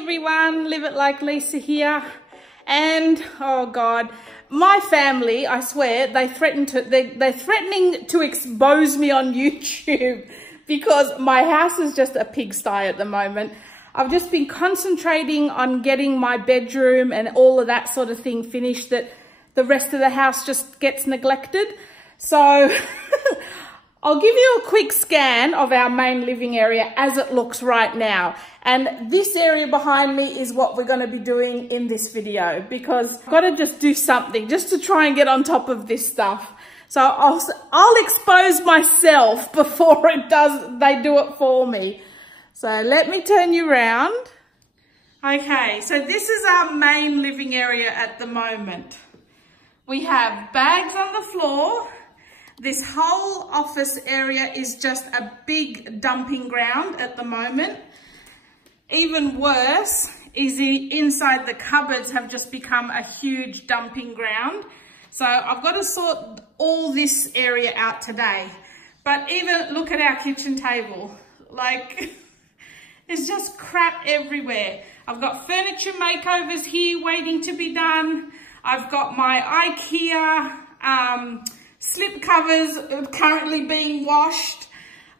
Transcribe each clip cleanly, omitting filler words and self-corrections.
everyone, Live It Like Lisa here. And oh God, my family, I swear, they're threatening to expose me on YouTube because my house is just a pigsty at the moment. I've just been concentrating on getting my bedroom and all of that sort of thing finished, that the rest of the house just gets neglected. So I'll give you a quick scan of our main living area as it looks right now. And this area behind me is what we're going to be doing in this video, because I've got to just do something just to try and get on top of this stuff. So I'll expose myself before they do it for me. So let me turn you around. Okay, so this is our main living area at the moment. We have bags on the floor. This whole office area is just a big dumping ground at the moment. Even worse is inside the cupboards have just become a huge dumping ground. So I've got to sort all this area out today. But even look at our kitchen table. Like, there's just crap everywhere. I've got furniture makeovers here waiting to be done. I've got my IKEA slip covers currently being washed.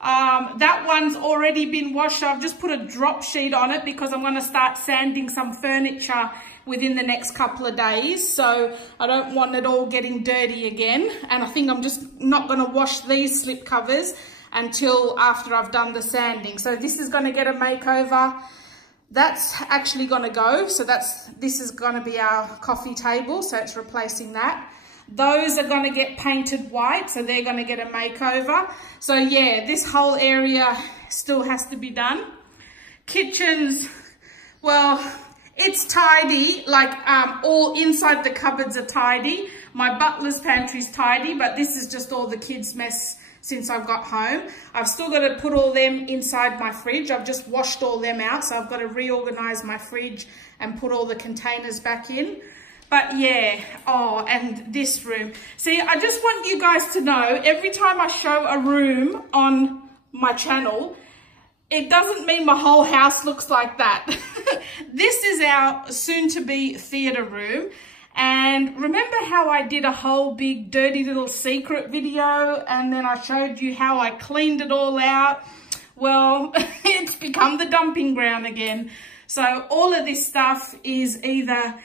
That one's already been washed. So I've just put a drop sheet on it because I'm going to start sanding some furniture within the next couple of days. So I don't want it all getting dirty again. And I think I'm just not going to wash these slip covers until after I've done the sanding. So this is going to get a makeover. That's actually going to go. So this is going to be our coffee table. So it's replacing that. Those are going to get painted white, so they're going to get a makeover. So yeah, this whole area still has to be done. Kitchens, well, it's tidy, like all inside the cupboards are tidy. My butler's pantry's tidy, but this is just all the kids' mess since I've got home. I've still got to put all them inside my fridge. I've just washed all them out, so I've got to reorganize my fridge and put all the containers back in. But yeah, oh, and this room. See, I just want you guys to know, every time I show a room on my channel, it doesn't mean my whole house looks like that. This is our soon-to-be theatre room. And remember how I did a whole big dirty little secret video and then I showed you how I cleaned it all out? Well, it's become the dumping ground again. So all of this stuff is either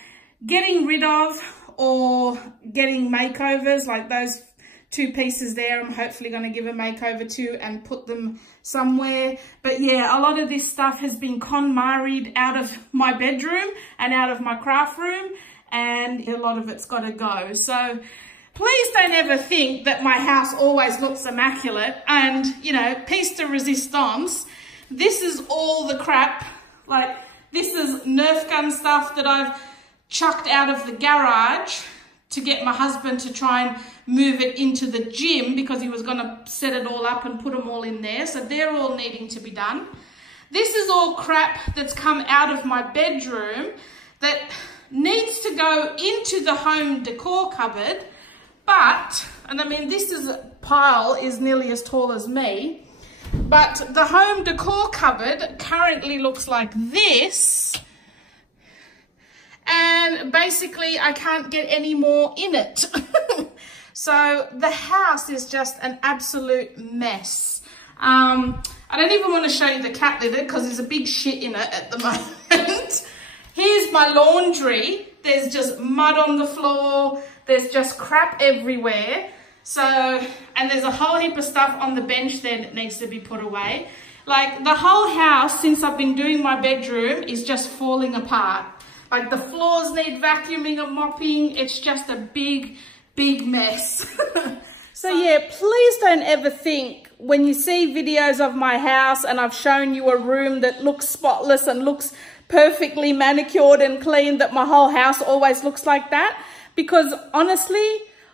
getting rid of or getting makeovers, like those two pieces there. I'm hopefully going to give a makeover to and put them somewhere. But yeah, a lot of this stuff has been KonMari'd out of my bedroom and out of my craft room, and a lot of it's got to go. So please don't ever think that my house always looks immaculate. And, you know, piece de resistance, this is all the crap. Like, this is Nerf gun stuff that I've chucked out of the garage to get my husband to try and move it into the gym because he was going to set it all up and put them all in there. So they're all needing to be done. This is all crap that's come out of my bedroom that needs to go into the home decor cupboard. But, and I mean, this pile is nearly as tall as me, but the home decor cupboard currently looks like this. And basically I can't get any more in it. So the house is just an absolute mess. I don't even want to show you the cat litter because there's a big shit in it at the moment. Here's my laundry. There's just mud on the floor. There's just crap everywhere. So, and there's a whole heap of stuff on the bench there that needs to be put away. Like, the whole house, since I've been doing my bedroom, is just falling apart. Like, the floors need vacuuming and mopping. It's just a big, big mess. So yeah, please don't ever think when you see videos of my house and I've shown you a room that looks spotless and looks perfectly manicured and clean, that my whole house always looks like that. Because honestly,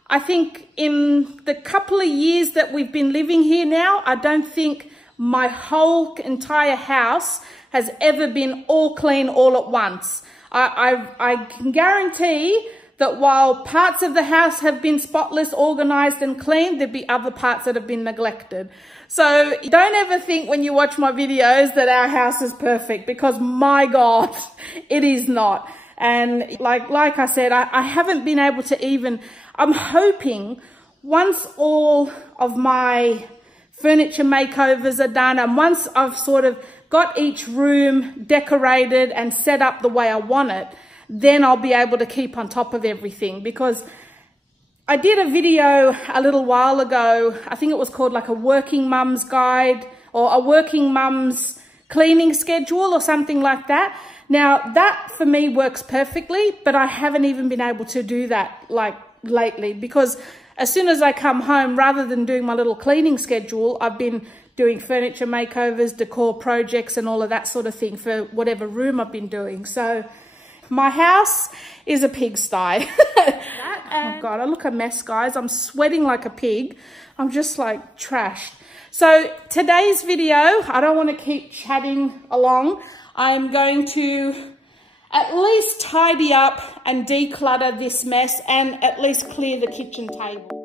I think in the couple of years that we've been living here now, I don't think my whole entire house has ever been all clean all at once. I can guarantee that while parts of the house have been spotless, organised and clean, there'd be other parts that have been neglected. So don't ever think when you watch my videos that our house is perfect, because my God, it is not. And like I said, I haven't been able to even, I'm hoping once all of my furniture makeovers are done and once I've sort of got each room decorated and set up the way I want it, then I'll be able to keep on top of everything. Because I did a video a little while ago, I think it was called like a working mum's guide or a working mum's cleaning schedule or something like that. Now that for me works perfectly, but I haven't even been able to do that like lately, because as soon as I come home, rather than doing my little cleaning schedule, I've been doing furniture makeovers, decor projects and all of that sort of thing for whatever room I've been doing. So my house is a pigsty. Oh God, I look a mess, guys. I'm sweating like a pig. I'm just like trashed. So today's video, I don't want to keep chatting along. I'm going to at least tidy up and declutter this mess and at least clear the kitchen table.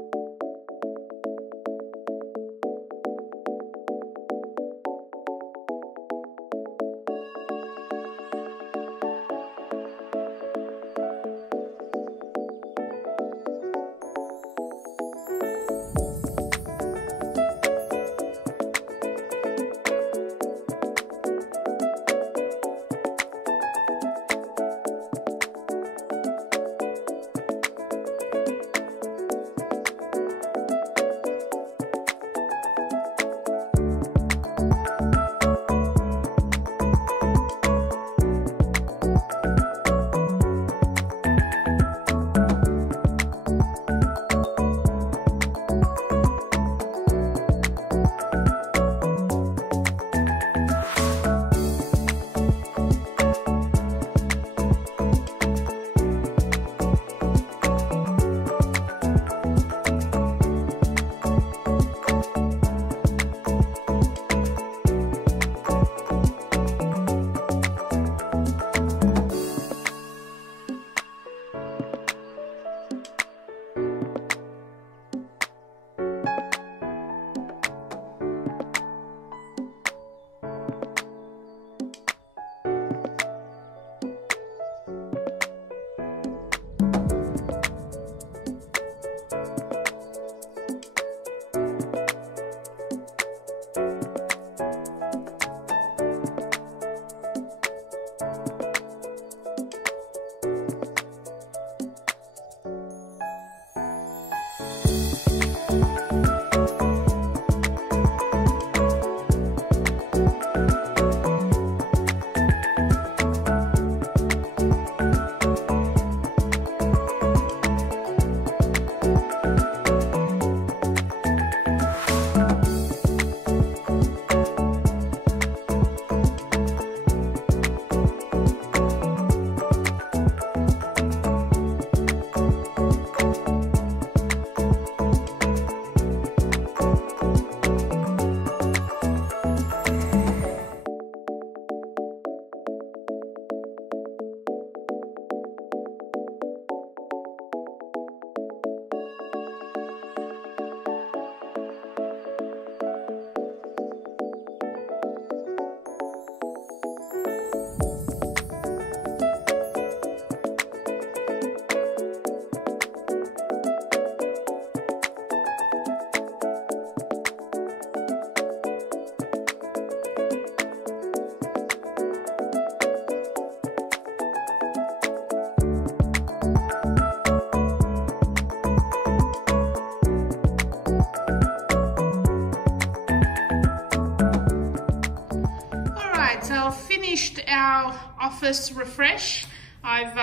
Our office refresh. I've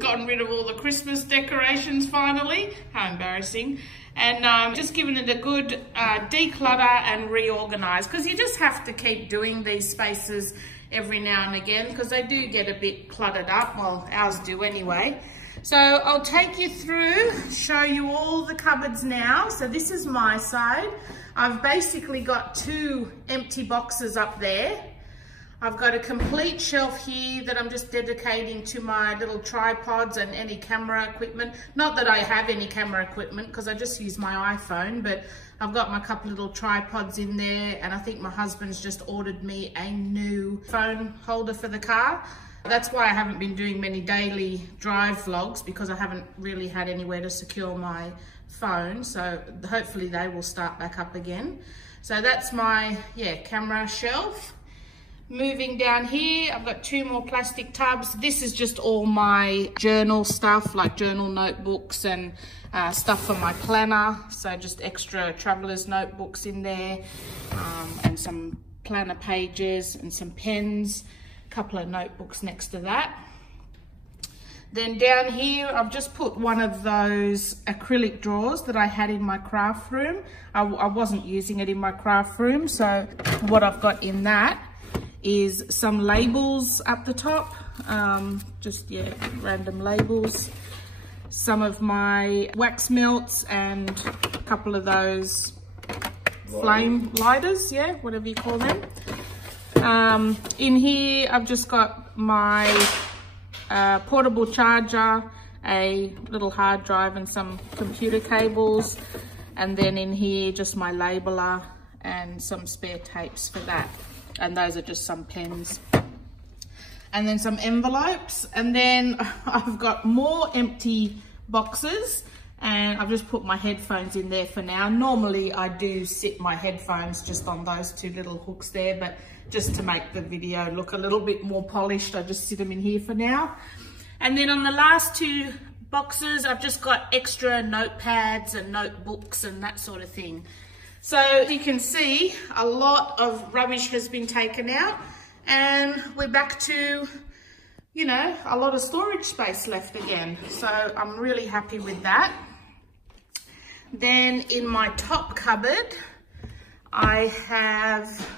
gotten rid of all the Christmas decorations finally. How embarrassing. And just given it a good declutter and reorganize, because you just have to keep doing these spaces every now and again because they do get a bit cluttered up. Well, ours do anyway. So I'll take you through, show you all the cupboards now. So this is my side. I've basically got 2 empty boxes up there. I've got a complete shelf here that I'm just dedicating to my little tripods and any camera equipment. Not that I have any camera equipment because I just use my iPhone, but I've got my couple little tripods in there, and I think my husband's just ordered me a new phone holder for the car. That's why I haven't been doing many daily drive vlogs, because I haven't really had anywhere to secure my phone. So hopefully they will start back up again. So that's my, camera shelf. Moving down here, I've got 2 more plastic tubs. This is just all my journal stuff, like journal notebooks and stuff for my planner. So just extra traveler's notebooks in there, and some planner pages and some pens, a couple of notebooks next to that. Then down here, I've just put one of those acrylic drawers that I had in my craft room. I wasn't using it in my craft room, so what I've got in that is some labels up the top, random labels, some of my wax melts, and a couple of those flame lighters, whatever you call them. In here I've just got my portable charger, a little hard drive and some computer cables, and then in here just my labeler and some spare tapes for that. And those are just some pens. And then some envelopes. And then I've got more empty boxes, and I've just put my headphones in there for now. Normally I do sit my headphones just on those 2 little hooks there, but just to make the video look a little bit more polished, I just sit them in here for now. And then on the last 2 boxes, I've just got extra notepads and notebooks and that sort of thing. So you can see a lot of rubbish has been taken out, and we're back to, a lot of storage space left again. So I'm really happy with that. Then in my top cupboard, I have,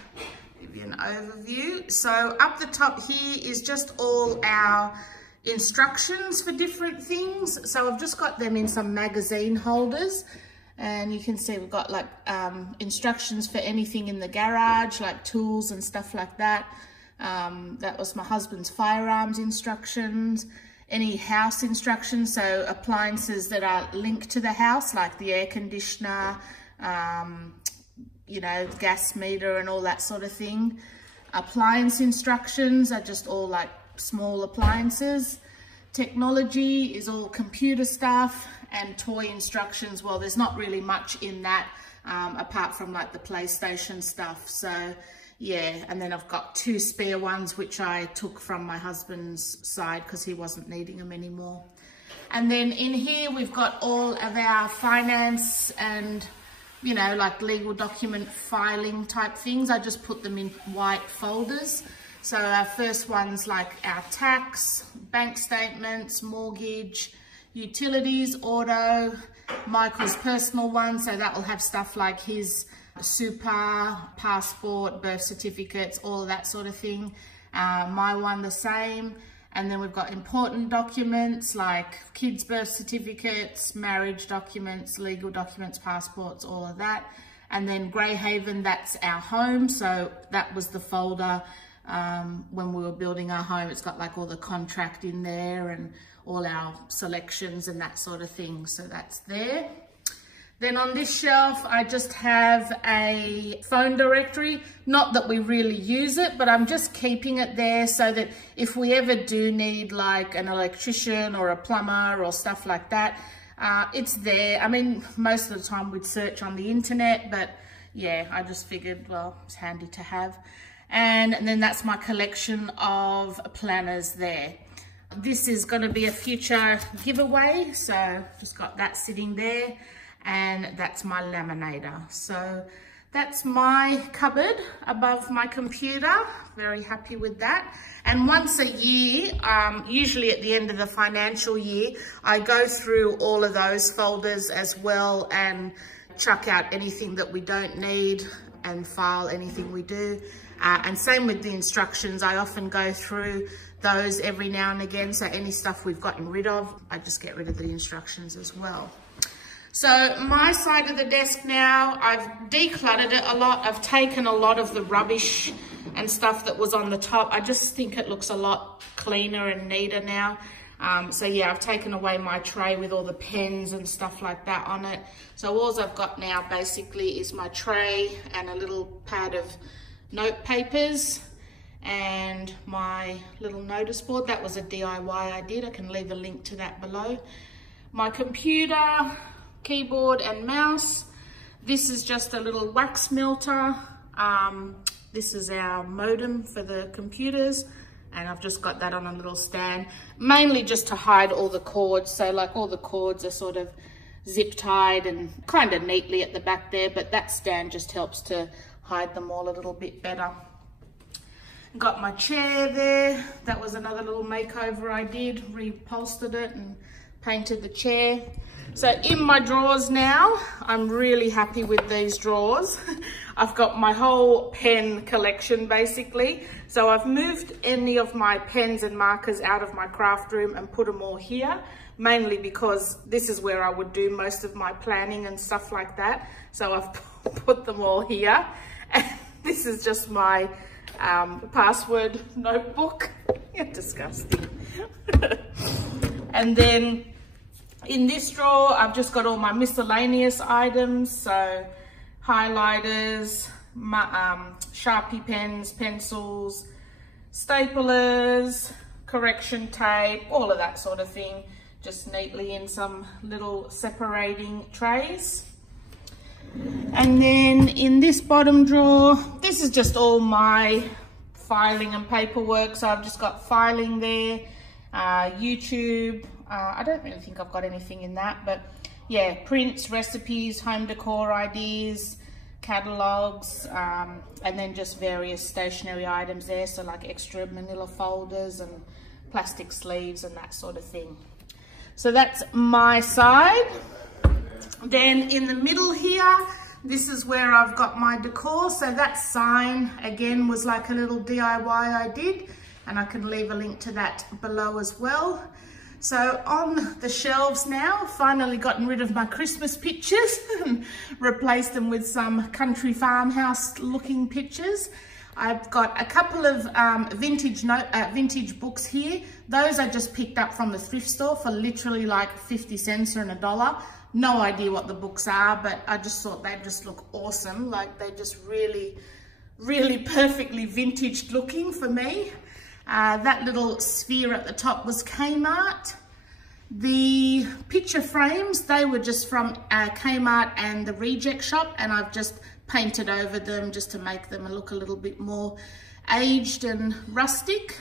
give you an overview. So up the top here is just all our instructions for different things. So I've just got them in some magazine holders. And you can see we've got like instructions for anything in the garage, like tools and stuff like that. That was my husband's firearms instructions, any house instructions, so appliances that are linked to the house, like the air conditioner, gas meter and all that sort of thing. Appliance instructions are just all like small appliances. Technology is all computer stuff. And toy instructions, well, there's not really much in that apart from like the PlayStation stuff. So and then I've got 2 spare ones which I took from my husband's side because he wasn't needing them anymore. And then in here we've got all of our finance and like legal document filing type things. I just put them in white folders. So our first one's like our tax, bank statements, mortgage, utilities, auto, Michael's personal one, so that will have stuff like his super, passport, birth certificates, all of that sort of thing. My one the same. And then we've got important documents like kids' birth certificates, marriage documents, legal documents, passports, all of that. And then Greyhaven, that's our home, so that was the folder when we were building our home. It's got like all the contract in there and all our selections and that sort of thing, so that's there. Then on this shelf I just have a phone directory, not that we really use it, but I'm just keeping it there so that if we ever do need like an electrician or a plumber or stuff like that, it's there. I mean, most of the time we'd search on the internet, but I just figured, well, it's handy to have. And then that's my collection of planners there. This is going to be a future giveaway, so just got that sitting there, and that's my laminator. So that's my cupboard above my computer. Very happy with that. And once a year, usually at the end of the financial year, I go through all of those folders as well and chuck out anything that we don't need and file anything we do. And same with the instructions. I often go through those every now and again. So any stuff we've gotten rid of, I just get rid of the instructions as well. So my side of the desk now, I've decluttered it a lot. I've taken a lot of the rubbish and stuff that was on the top. I just think it looks a lot cleaner and neater now. So yeah, I've taken away my tray with all the pens and stuff like that on it. So all I've got now basically is my tray and a little pad of note papers and my little notice board. That was a DIY I did. I can leave a link to that below. My computer, keyboard and mouse. This is just a little wax melter. This is our modem for the computers. And I've just got that on a little stand, mainly just to hide all the cords. So like all the cords are sort of zip tied and kind of neatly at the back there, but that stand just helps to hide them all a little bit better. Got my chair there. That was another little makeover I did, reupholstered it and painted the chair. So in my drawers now, I'm really happy with these drawers. I've got my whole pen collection basically. So I've moved any of my pens and markers out of my craft room and put them all here, mainly because this is where I would do most of my planning and stuff like that. So I've put them all here. And this is just my password notebook. You're disgusting. And then in this drawer, I've just got all my miscellaneous items. So highlighters, Sharpie pens, pencils, staplers, correction tape, all of that sort of thing, just neatly in some little separating trays. And then in this bottom drawer, this is just all my filing and paperwork. So I've just got filing there, YouTube. I don't really think I've got anything in that, but yeah, prints, recipes, home decor ideas, catalogs, and then just various stationery items there. So like extra manila folders and plastic sleeves and that sort of thing. So that's my side. Then in the middle here, this is where I've got my decor. So that sign again was like a little DIY I did, and I can leave a link to that below as well. So on the shelves now, finally gotten rid of my Christmas pictures and replaced them with some country farmhouse looking pictures. I've got a couple of vintage books here. Those I just picked up from the thrift store for literally like 50 cents or $1. No idea what the books are, but I just thought they just look awesome. Like they just really, really perfectly vintage looking for me. That little sphere at the top was Kmart. The picture frames, they were just from Kmart and the Reject Shop, and I've just painted over them just to make them look a little bit more aged and rustic.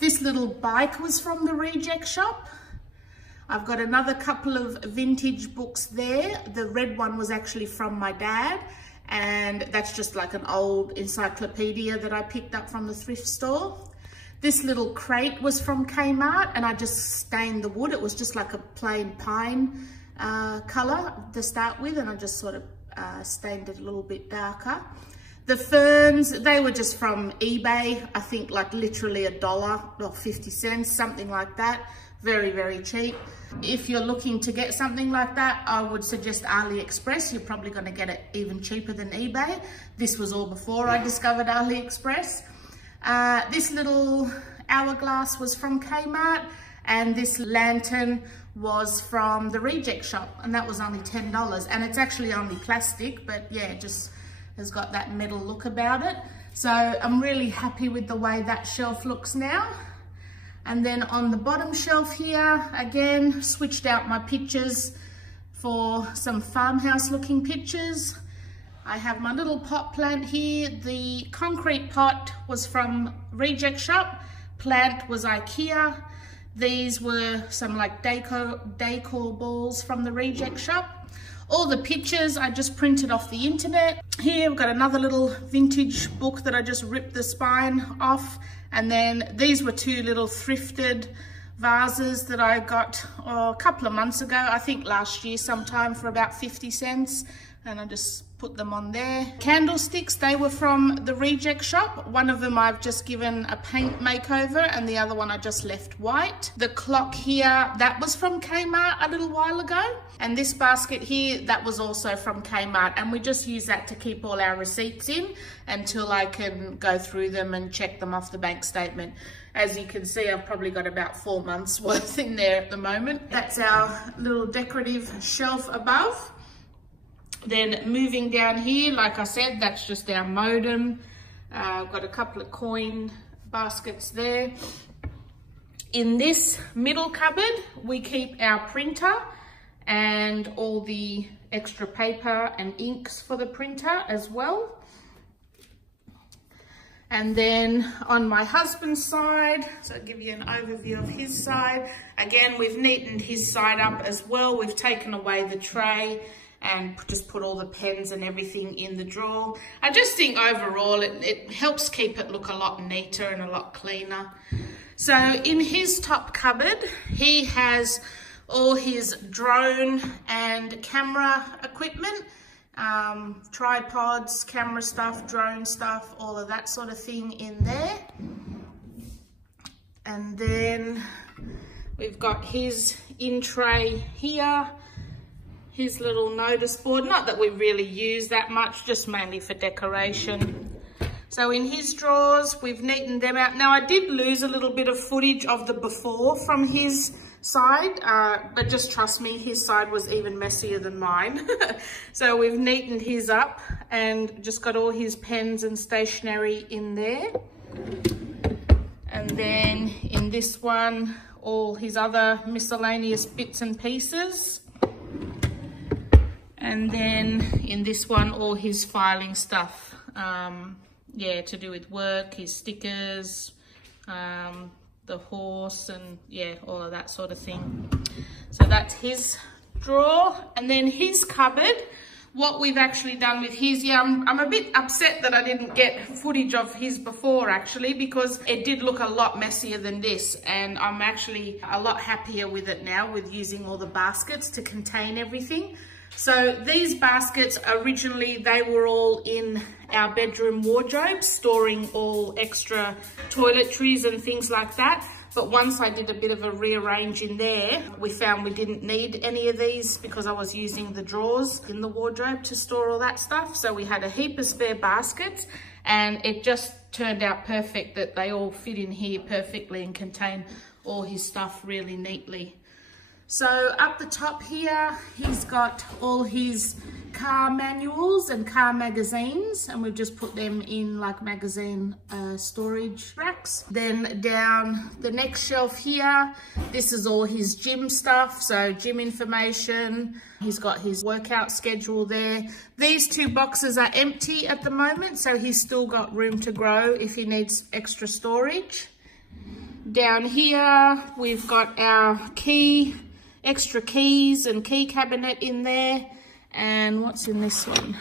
This little bike was from the Reject Shop. I've got another couple of vintage books there. The red one was actually from my dad, and that's just like an old encyclopedia that I picked up from the thrift store. This little crate was from Kmart, and I just stained the wood. It was just like a plain pine color to start with, and I just sort of stained it a little bit darker. The ferns, they were just from eBay. I think like literally $1 or 50 cents, something like that. Very, very cheap. If you're looking to get something like that, I would suggest AliExpress. You're probably going to get it even cheaper than eBay. This was all before I discovered AliExpress. This little hourglass was from Kmart, and this lantern was from the Reject Shop, and that was only $10. And it's actually only plastic, but yeah, it just has got that metal look about it. So I'm really happy with the way that shelf looks now. And then on the bottom shelf here, again, switched out my pictures for some farmhouse looking pictures. I have my little pot plant here. The concrete pot was from Reject Shop. Plant was IKEA. These were some like decor balls from the Reject Shop. All the pictures I just printed off the internet. Here we've got another little vintage book that I just ripped the spine off. And then these were two little thrifted vases that I got a couple of months ago. I think last year sometime for about 50 cents. and I just put them on there. Candlesticks, they were from the reject shop. One of them I've just given a paint makeover and the other one I just left white. The clock here, that was from Kmart a little while ago. And this basket here, that was also from Kmart, and we just use that to keep all our receipts in until I can go through them and check them off the bank statement. As you can see, I've probably got about 4 months worth in there at the moment. That's our little decorative shelf above. Then moving down here, like I said, that's just our modem. I've got a couple of coin baskets there. In this middle cupboard, we keep our printer and all the extra paper and inks for the printer as well. And then on my husband's side, so I'll give you an overview of his side. Again, we've neatened his side up as well. We've taken away the tray and just put all the pens and everything in the drawer. I just think overall it helps keep it look a lot neater and a lot cleaner. So in his top cupboard, he has all his drone and camera equipment, tripods, camera stuff, drone stuff, all of that sort of thing in there. And then we've got his in tray here, his little notice board, not that we really use that much, just mainly for decoration. So in his drawers, we've neatened them out. Now I did lose a little bit of footage of the before from his side, but just trust me, his side was even messier than mine. So we've neatened his up and just got all his pens and stationery in there. And then in this one, all his other miscellaneous bits and pieces. And then in this one, all his filing stuff, yeah, to do with work, his stickers, the horse, and yeah, all of that sort of thing. So that's his drawer. And then his cupboard, what we've actually done with his, yeah, I'm a bit upset that I didn't get footage of his before actually, because it did look a lot messier than this, and I'm actually a lot happier with it now, with using all the baskets to contain everything. So these baskets, originally they were all in our bedroom wardrobe, storing all extra toiletries and things like that. But once I did a bit of a rearrange in there, we found we didn't need any of these because I was using the drawers in the wardrobe to store all that stuff. So we had a heap of spare baskets, and it just turned out perfect that they all fit in here perfectly and contain all his stuff really neatly. So up the top here, he's got all his car manuals and car magazines, and we've just put them in like magazine storage racks. Then down the next shelf here, this is all his gym stuff, so gym information. He's got his workout schedule there. These two boxes are empty at the moment, so he's still got room to grow if he needs extra storage. Down here, we've got our extra keys and key cabinet in there. And what's in this one?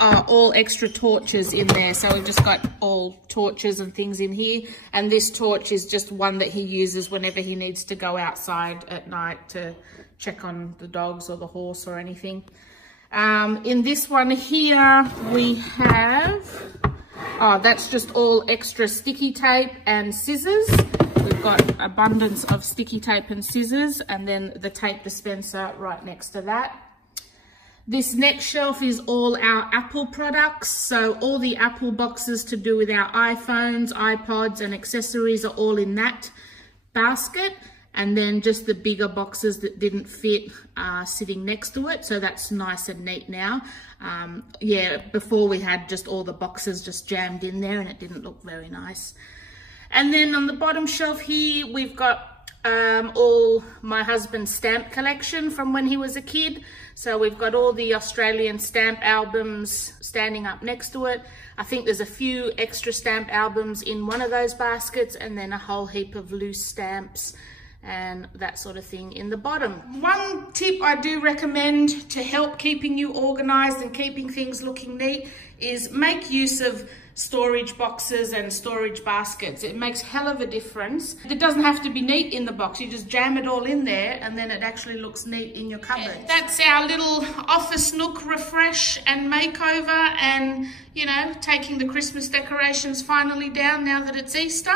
All extra torches in there. So we've just got all torches and things in here. And this torch is just one that he uses whenever he needs to go outside at night to check on the dogs or the horse or anything. In this one here, we have, that's just all extra sticky tape and scissors. We've got abundance of sticky tape and scissors, and then the tape dispenser right next to that. This next shelf is all our Apple products. So all the Apple boxes to do with our iPhones, iPods and accessories are all in that basket. And then just the bigger boxes that didn't fit are sitting next to it. So that's nice and neat now. Yeah, before we had just all the boxes just jammed in there and it didn't look very nice. And then on the bottom shelf here, we've got all my husband's stamp collection from when he was a kid. So we've got all the Australian stamp albums standing up next to it. I think there's a few extra stamp albums in one of those baskets, and then a whole heap of loose stamps and that sort of thing in the bottom. One tip I do recommend to help keeping you organized and keeping things looking neat is make use of storage boxes and storage baskets. It makes hell of a difference. It doesn't have to be neat in the box. You just jam it all in there and then it actually looks neat in your cupboard. That's our little office nook refresh and makeover, and you know, taking the Christmas decorations finally down now that it's Easter.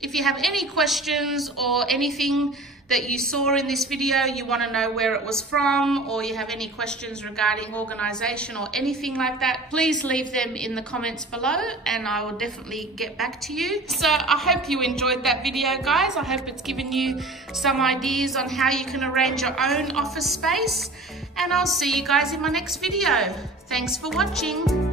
If you have any questions or anything that you saw in this video, you want to know where it was from, or you have any questions regarding organisation or anything like that, please leave them in the comments below and I will definitely get back to you. So I hope you enjoyed that video, guys. I hope it's given you some ideas on how you can arrange your own office space, and I'll see you guys in my next video. Thanks for watching.